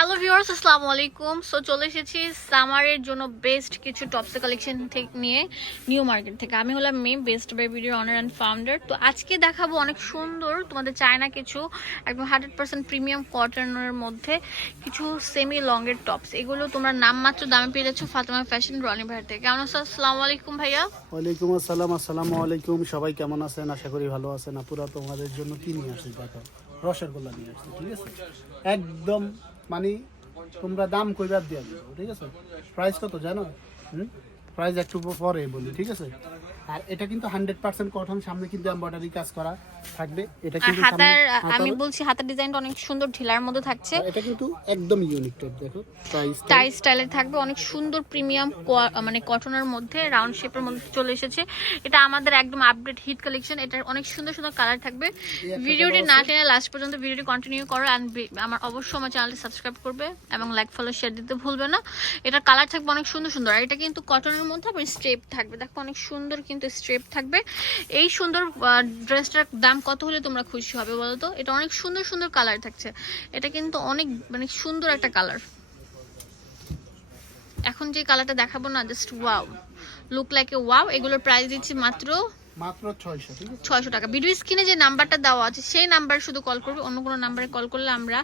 Hello viewers আসসালামু আলাইকুম। So চলে এসেছি সামারের জন্য বেস্ট কিছু টপসে কালেকশন থেকে নিয়ে নিউ মার্কেট থেকে। আমি হলাম my best video owner and founder তো আজকে দেখাবো অনেক সুন্দর তোমাদের চায়না কিছু, একদম হান্ড্রেড পার্সেন্ট প্রিমিয়াম কটনের মধ্যে কিছু সেমি লংয়ের টপস এগুলো তোমরা নামমাত্র দামে পেয়ে যাচ্ছ ফাতেমা ফ্যাশন রনি ভাইয়ের থেকে। কেমন আছো? আসসালামু আলাইকুম ভাইয়া। ওয়ালাইকুম আসসালাম, আসসালামু আলাইকুম। সবাই কেমন আছেন? আশা করি ভালো আছেন। আপুরা তোমাদের জন্য কি নিয়ে আসছি? দেখো রসের গোল্লা নিয়ে আসছি, ঠিক আছে? একদম মানে তোমরা দাম কইবার দিয়ে ঠিক আছে? প্রাইস কত জানো? হুম? প্রাইস একটু পরে বলি, ঠিক আছে? আর এটা কিন্তু হান্ড্রেড পার্সেন্ট কটন সামনে কিন্তু এমব্রয়ডারি কাজ করা থাকবে। এটা কিন্তু হাতার আমি বলছি হাতার ডিজাইনটা অনেক সুন্দর ঢিলার মধ্যে থাকছে। এটা কিন্তু একদম ইউনিক টাইপ দেখো। টাই স্টাইলের থাকবে অনেক সুন্দর প্রিমিয়াম মানে কটনের মধ্যে রাউন্ড শেপের মধ্যে চলে এসেছে। এটা আমাদের একদম আপডেট হিট কালেকশন এটার অনেক সুন্দর সুন্দর কালার থাকবে। ভিডিওটি না টেনে লাস্ট পর্যন্ত ভিডিওটি কন্টিনিউ করো অ্যান্ড আমার অবশ্যই আমার চ্যানেলটি সাবস্ক্রাইব করবে এবং লাইক ফলো শেয়ার দিতে ভুলবে না। এটার কালার থাকবে অনেক সুন্দর সুন্দর আর এটা কিন্তু কটনের মধ্যে আবার স্ট্রেপ থাকবে। দেখো অনেক সুন্দর কিন্তু স্ট্রেপ থাকবে। এই সুন্দর ড্রেসটার দাম কত হলে তোমরা খুশি হবে বলো তো? এটা অনেক সুন্দর সুন্দর কালার থাকছে। এটা কিন্তু অনেক মানে সুন্দর একটা কালার এখন যে কালারটা দেখাবো না just wow look like a wow এগুলোর প্রাইস দিচ্ছি মাত্র মাত্র ছয়শো টাকা। ভিডিও স্ক্রিনে যে নাম্বারটা দেওয়া আছে সেই নাম্বার শুধু কল করবে অন্য কোনো নাম্বারে কল করলে আমরা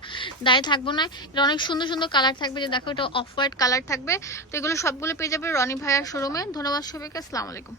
দাঁড়িয়ে থাকব না। এটা অনেক সুন্দর সুন্দর কালার থাকবে যে দেখো এটা অফ হোয়াইট কালার থাকবে। তো এগুলো সবগুলো পেয়ে যাবে রনি ভাইয়ার শোরুমে ধন্যবাদ সবাইকে আসসালামু আলাইকুম।